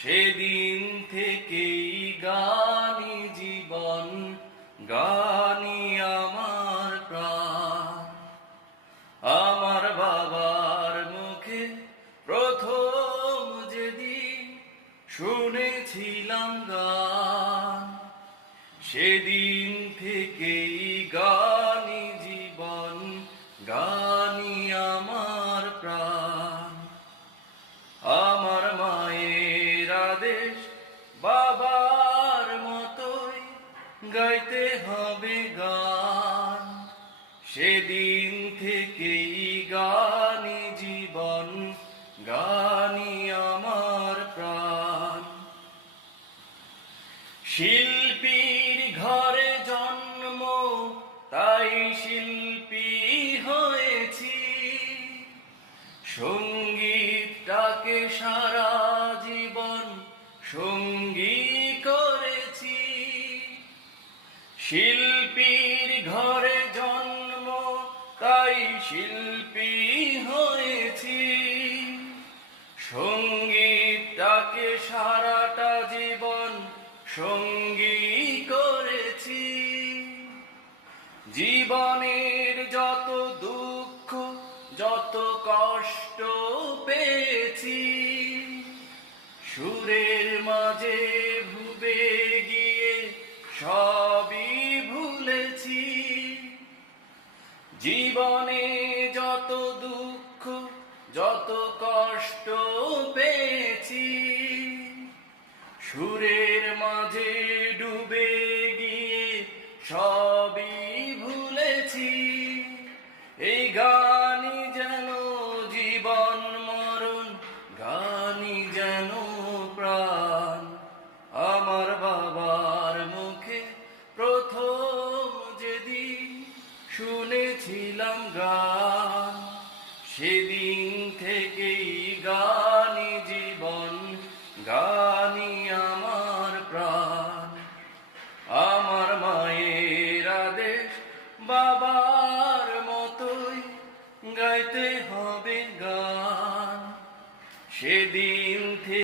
সেদিন থেকেই গানই জীবন, গানই আমার প্রাণ। আমার বাবার মুখে প্রথম যেদিন শুনেছিলাম গান, সেদিন থেকেই গানই জীবন, গানই আমার প্রাণ। আমার মায়ের আদেশ বাবার মতোই গাইতে হবে গান, সেদিন থেকেই গানই জীবন, গানই আমার প্রাণ। শিল্পীর ঘরে জন্ম, তাই শিল্পী হয়েছি। সঙ্গীতটাকে সারা জীবন সঙ্গী করেছি। শিল্পীর ঘরে জন্ম, তাই শিল্পী হয়েছি। সঙ্গীতটাকে সারাটা জীবন সঙ্গী করেছি। জীবনের যত দুঃখ, যত কষ্ট পেয়েছি, সুরের মাঝে ডুবে গিয়ে সবই ভুলেছি। জীবনে যত দুঃখ, যত কষ্ট পেয়েছি, সুরের মাঝে ডুবে গিয়ে সবই ভুলেছি। এই গানই যেন জীবন মরণ, গানই যেন